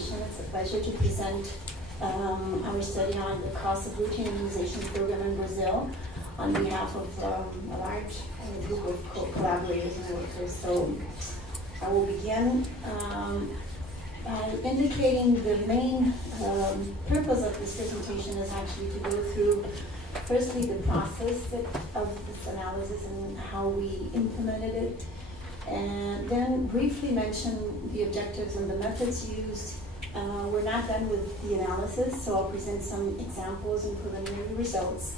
Immunization. It's a pleasure to present our study on the cost of routine immunization program in Brazil on behalf of a large group of collaborators and workers. So I will begin by indicating the main purpose of this presentation is actually to go through firstly the process of this analysis and how we implemented it, and then briefly mention the objectives and the methods used. We're not done with the analysis, so I'll present some examples and preliminary results,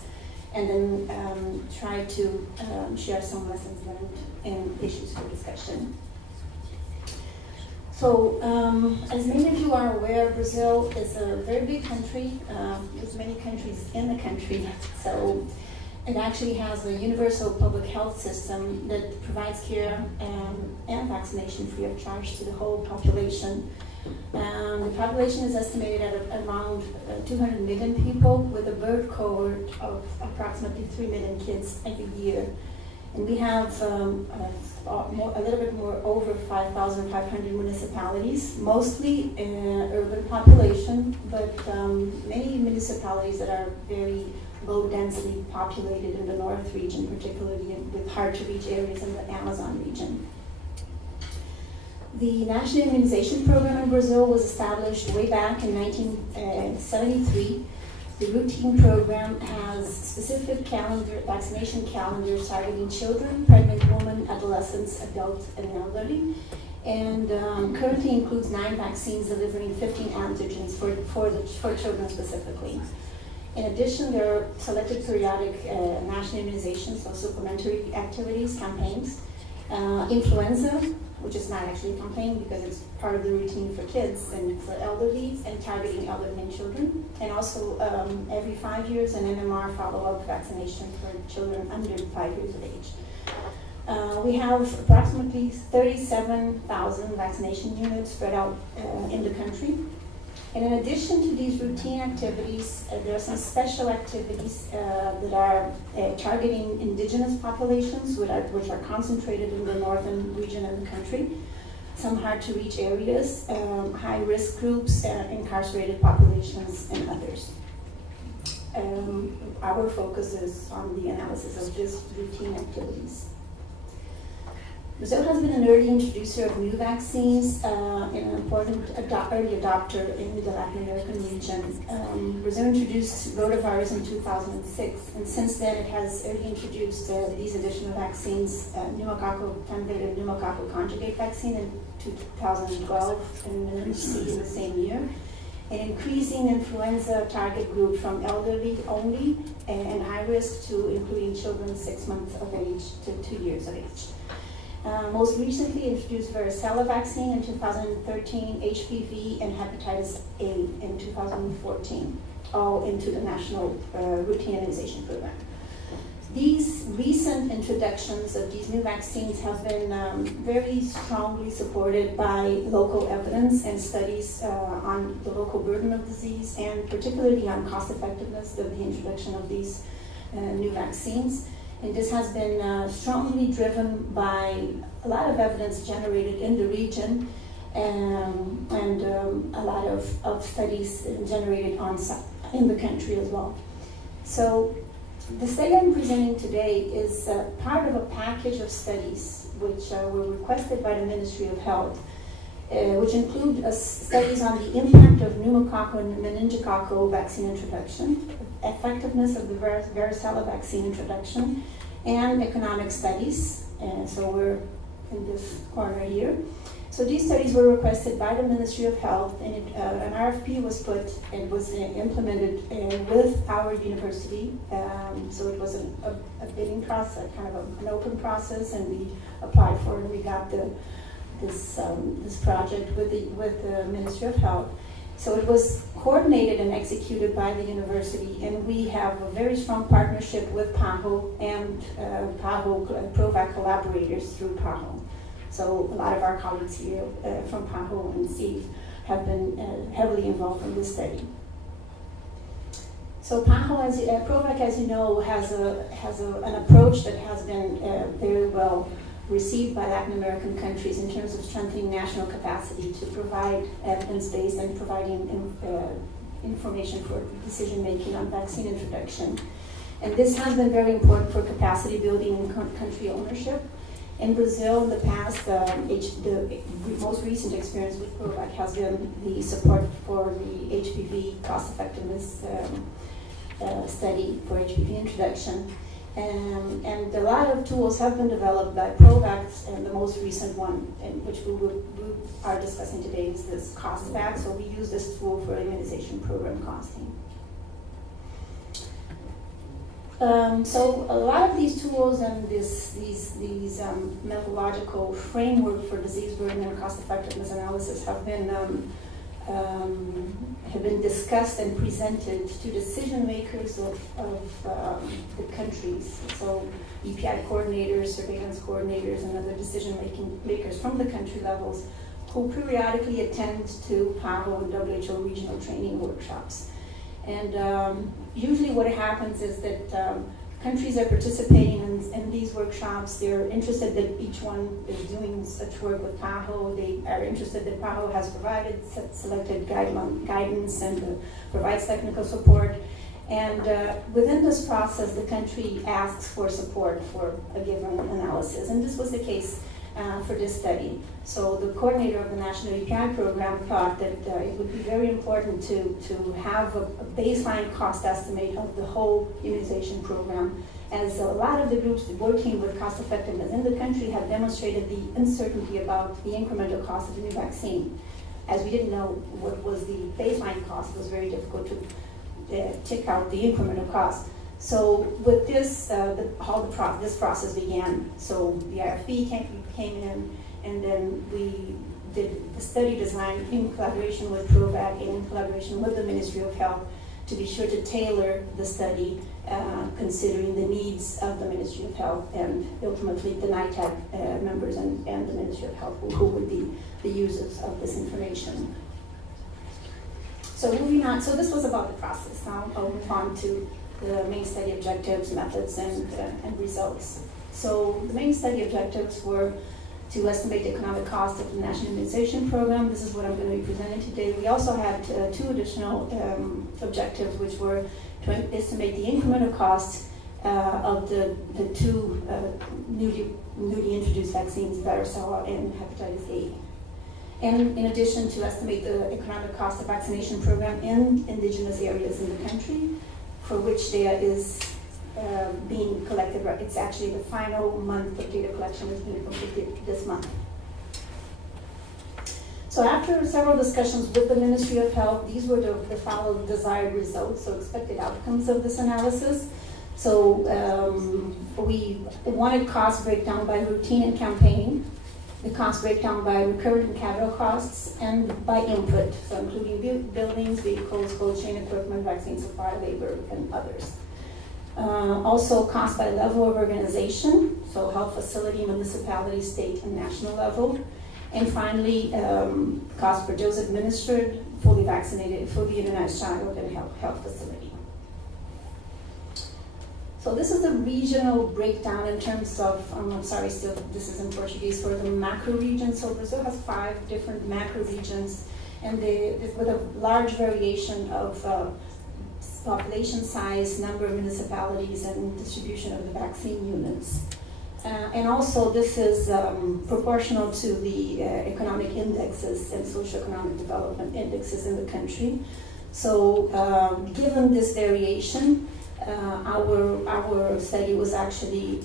and then try to share some lessons learned and issues for discussion. So, as many of you are aware, Brazil is a very big country. There's many countries in the country, so it actually has a universal public health system that provides care and vaccination free of charge to the whole population. The population is estimated at around 200 million people, with a birth cohort of approximately 3 million kids every year. And we have a little bit more over 5,500 municipalities, mostly urban population, but many municipalities that are very low densely populated in the north region, particularly with hard to reach areas in the Amazon region. The National Immunization Program in Brazil was established way back in 1973. The routine program has specific vaccination calendars targeting children, pregnant women, adolescents, adults, and elderly, and currently includes 9 vaccines delivering 15 antigens for children specifically. In addition, there are selected periodic national immunizations, so supplementary activities, campaigns. Influenza, which is not actually a campaign because it's part of the routine for kids and for elderly and targeting elderly and children. And also every 5 years an MMR follow-up vaccination for children under 5 years of age. We have approximately 37,000 vaccination units spread out in the country. And in addition to these routine activities, there are some special activities that are targeting indigenous populations, which are concentrated in the northern region of the country, some hard-to-reach areas, high-risk groups, incarcerated populations, and others. Our focus is on the analysis of just routine activities. Brazil has been an early introducer of new vaccines and an important early adopter in the Latin American region. Brazil introduced rotavirus in 2006, and since then it has early introduced these additional vaccines, pneumococcal conjugated pneumococcal conjugate vaccine in 2012 and MMC in the same year, an increasing influenza target group from elderly only and high risk to including children 6 months of age to 2 years of age. Most recently introduced varicella vaccine in 2013, HPV and hepatitis A in 2014, all into the national routine immunization program. These recent introductions of these new vaccines have been very strongly supported by local evidence and studies on the local burden of disease and particularly on cost effectiveness of the introduction of these new vaccines. And this has been strongly driven by a lot of evidence generated in the region and a lot of studies generated in the country as well. So the study I'm presenting today is part of a package of studies which were requested by the Ministry of Health, which include studies on the impact of pneumococcal and meningococcal vaccine introduction, effectiveness of the varicella vaccine introduction, and economic studies. So we're in this corner here. So these studies were requested by the Ministry of Health, and an RFP was put and was implemented with our university. So it was a bidding process, kind of an open process, and we applied for it, and we got this project with the Ministry of Health. So it was coordinated and executed by the university, and we have a very strong partnership with PAHO and PAHO PROVAC collaborators through PAHO. So a lot of our colleagues here from PAHO and Steve have been heavily involved in this study. So PAHO, PROVAC, as you know, has an approach that has been very well received by Latin American countries in terms of strengthening national capacity to provide evidence-based and providing information for decision-making on vaccine introduction. And this has been very important for capacity building and country ownership. In Brazil, in the past, the most recent experience with PROVAC has been the support for the HPV cost-effectiveness study for HPV introduction. And a lot of tools have been developed by PROVAC, and the most recent one, which we are discussing today, is this CostVac. So we use this tool for immunization program costing. So a lot of these tools and these methodological framework for disease burden and cost effectiveness analysis have been discussed and presented to decision makers of the countries. So EPI coordinators, surveillance coordinators, and other decision makers from the country levels who periodically attend to PAHO and WHO regional training workshops. And usually what happens is that countries are participating in these workshops. They're interested that each one is doing such work with PAHO. They are interested that PAHO has provided selected guidance and provides technical support. And within this process, the country asks for support for a given analysis. And this was the case for this study. So the coordinator of the National EPI program thought that it would be very important to have a baseline cost estimate of the whole immunization program, as a lot of the groups working with cost effectiveness in the country had demonstrated the uncertainty about the incremental cost of the new vaccine. As we didn't know what was the baseline cost, it was very difficult to tick out the incremental cost. So with this, this process began. So the RFP came in, and then we did the study design in collaboration with PROVAC and in collaboration with the Ministry of Health to be sure to tailor the study considering the needs of the Ministry of Health and ultimately the NITAG members and the Ministry of Health who would be the users of this information. So moving on, so this was about the process. Now I'll move on to the main study objectives, methods, and results. So the main study objectives were to estimate the economic cost of the National Immunization Program. This is what I'm going to be presenting today. We also had two additional objectives, which were to estimate the incremental cost of the two newly introduced vaccines, varicella and hepatitis A. And in addition, to estimate the economic cost of vaccination program in indigenous areas in the country, for which data is being collected. It's actually the final month of data collection is being completed this month. So after several discussions with the Ministry of Health, these were the following desired results, so expected outcomes of this analysis. So we wanted cost breakdown by routine and campaign, the cost breakdown by recurrent and capital costs, and by input, so including buildings, vehicles, cold chain equipment, vaccine supply, labor, and others. Also cost by level of organization, so health facility, municipality, state, and national level. And finally, cost per dose administered, fully vaccinated, fully immunized child, and health facility. So this is the regional breakdown in terms of, this is in Portuguese, for the macro region. So Brazil has 5 different macro regions, and with a large variation of population size, number of municipalities, and distribution of the vaccine units. And also this is proportional to the economic indexes and socioeconomic development indexes in the country. So given this variation, our study was actually,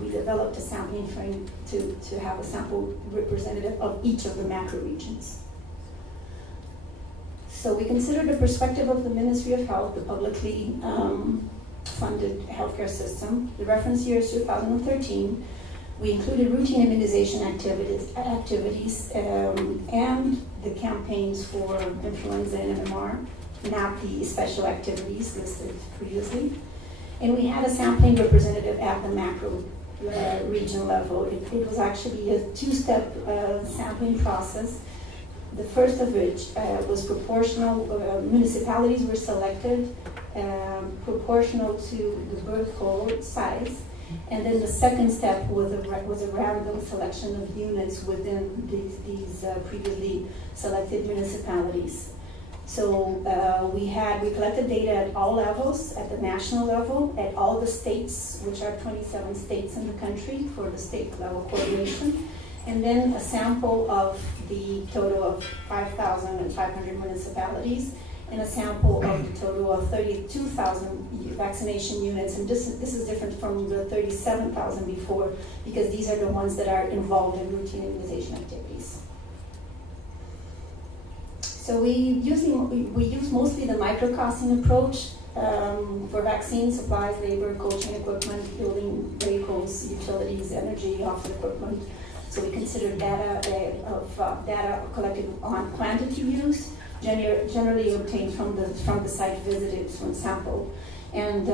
we developed a sampling frame to have a sample representative of each of the macro regions. So we considered the perspective of the Ministry of Health, the publicly funded healthcare system. The reference year is 2013. We included routine immunization activities and the campaigns for influenza and MMR, not the special activities listed previously. And we had a sampling representative at the macro region level. It was actually a 2-step sampling process. The first of which was proportional. Municipalities were selected proportional to the birth cohort size, And then the second step was a random selection of units within these previously selected municipalities. So we collected data at all levels, at the national level, at all the states, which are 27 states in the country for the state level coordination, and then a sample of the total of 5,500 municipalities, and a sample of the total of 32,000 vaccination units. And this is different from the 37,000 before, because these are the ones that are involved in routine immunization activities. So we use mostly the microcosting approach for vaccine supplies, labor, cold chain equipment, building vehicles, utilities, energy, office equipment. So we consider data collected on quantity use, generally obtained from the site visited from sample, and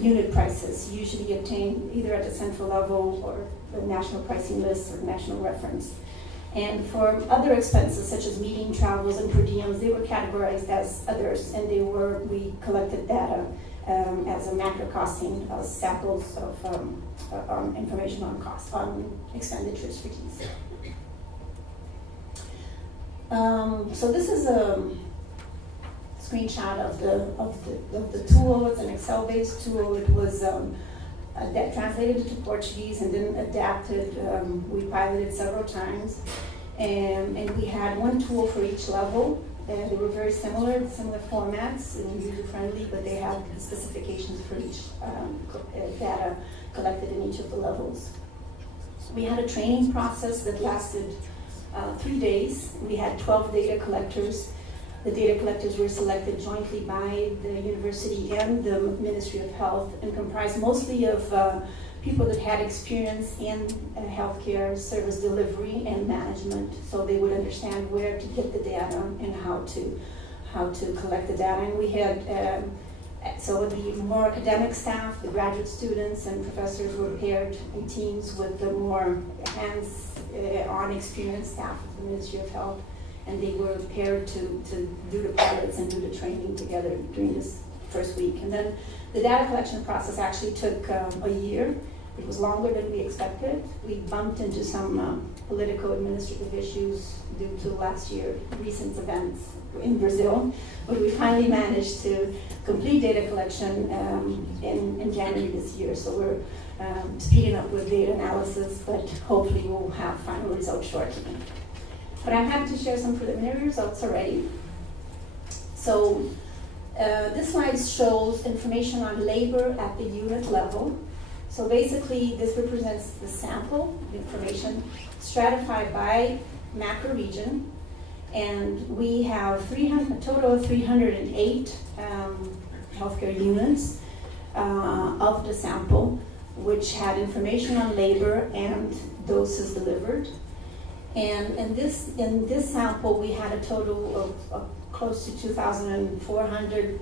unit prices, usually obtained either at the central level or the national pricing list or national reference. And for other expenses such as meeting, travels, and per diems, they were categorized as others, and we collected data as a macro costing samples of information on cost, on expenditures for these. So this is a screenshot of the tool. It's an Excel-based tool. It was translated into Portuguese and then adapted. We piloted several times, and we had one tool for each level. They were very similar formats and user-friendly, but they had specifications for each data collected in each of the levels. We had a training process that lasted 3 days. We had 12 data collectors. The data collectors were selected jointly by the university and the Ministry of Health, and comprised mostly of people that had experience in healthcare service delivery and management, so they would understand where to get the data and how to collect the data. And we had so the more academic staff, the graduate students and professors were paired in teams with the more hands-on experienced staff of the Ministry of Health, and they were paired to do the pilots and do the training together during this first week. And then the data collection process actually took a year. It was longer than we expected. We bumped into some political administrative issues due to last year's recent events in Brazil, but we finally managed to complete data collection in January this year. So we're speeding up with data analysis, but hopefully we'll have final results shortly. But I'm happy to share some preliminary results already. So this slide shows information on labor at the unit level. So basically, this represents the sample information stratified by macro region. And we have a total of 308 healthcare units of the sample, which had information on labor and doses delivered. And in this sample, we had a total of close to 2,400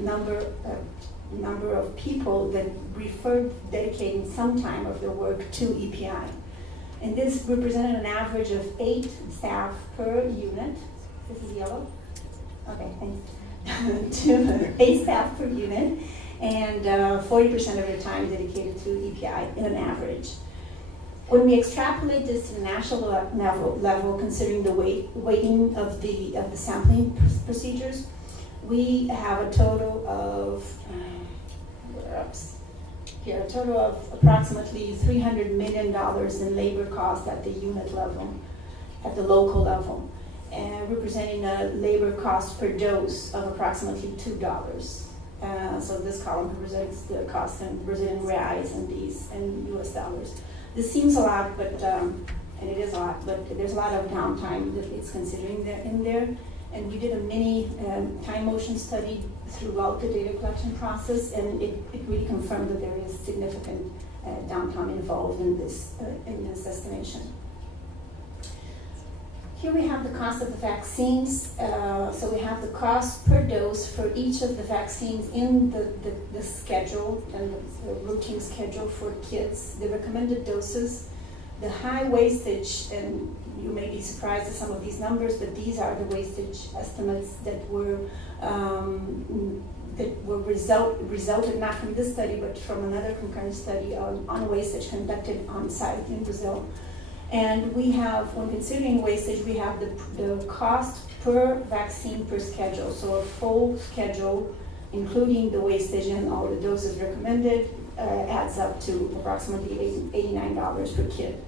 number of people that dedicating some time of their work to EPI. And this represented an average of 8 staff per unit. This is yellow? Okay, thanks. 8 staff per unit, and 40% of their time dedicated to EPI in an average. When we extrapolate this to the national level, considering the weighting of the sampling procedures, we have a total of approximately $300 million in labor costs at the unit level, at the local level, and representing a labor cost per dose of approximately $2. So this column represents the cost in Brazilian reais and these in US dollars. This seems a lot, but and it is a lot, but there's a lot of downtime that it's considering in there. And we did a mini time motion study throughout the data collection process, and it really confirmed that there is significant downtime involved in this estimation. Here we have the cost of the vaccines. So we have the cost per dose for each of the vaccines in the schedule and the routine schedule for kids, the recommended doses, the high wastage, and you may be surprised at some of these numbers, but these are the wastage estimates that were that were resulted not from this study, but from another concurrent study on wastage conducted on site in Brazil. And we have, when considering wastage, we have the cost per vaccine per schedule. So a full schedule, including the wastage and all the doses recommended, adds up to approximately $89 per kid.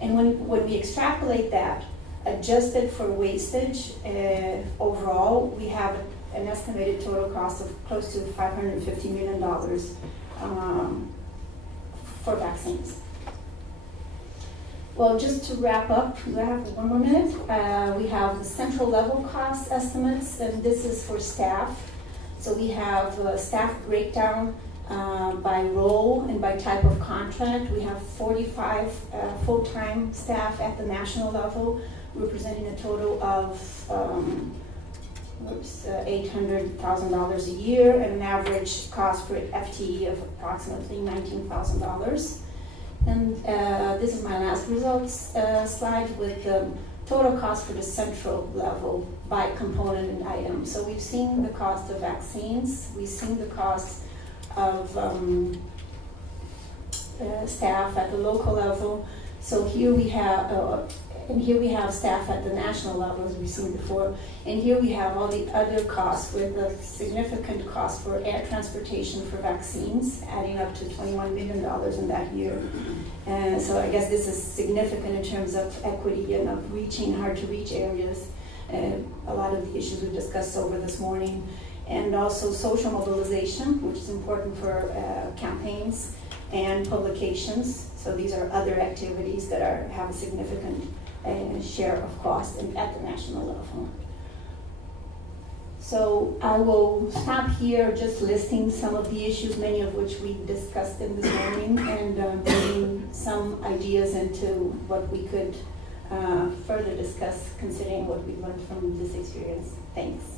And when we extrapolate that, adjusted for wastage, overall, we have an estimated total cost of close to $550 million for vaccines. Well, just to wrap up, do I have 1 more minute? We have the central level cost estimates, and this is for staff. So we have staff breakdown by role and by type of contract. We have 45 full-time staff at the national level, representing a total of $800,000 a year, and an average cost per FTE of approximately $19,000. And this is my last results slide with the total cost for the central level by component and item. So we've seen the cost of vaccines, we've seen the cost of staff at the local level. So here we have, and here we have staff at the national level, as we've seen before. And here we have all the other costs, with a significant cost for air transportation for vaccines, adding up to $21 million in that year. And so I guess this is significant in terms of equity and of reaching hard to reach areas. A lot of the issues we've discussed over this morning. And also social mobilization, which is important for campaigns and publications. So these are other activities that have a significant share of cost at the national level. So I will stop here, just listing some of the issues, many of which we discussed in this morning, and bringing some ideas into what we could further discuss, considering what we learned from this experience. Thanks.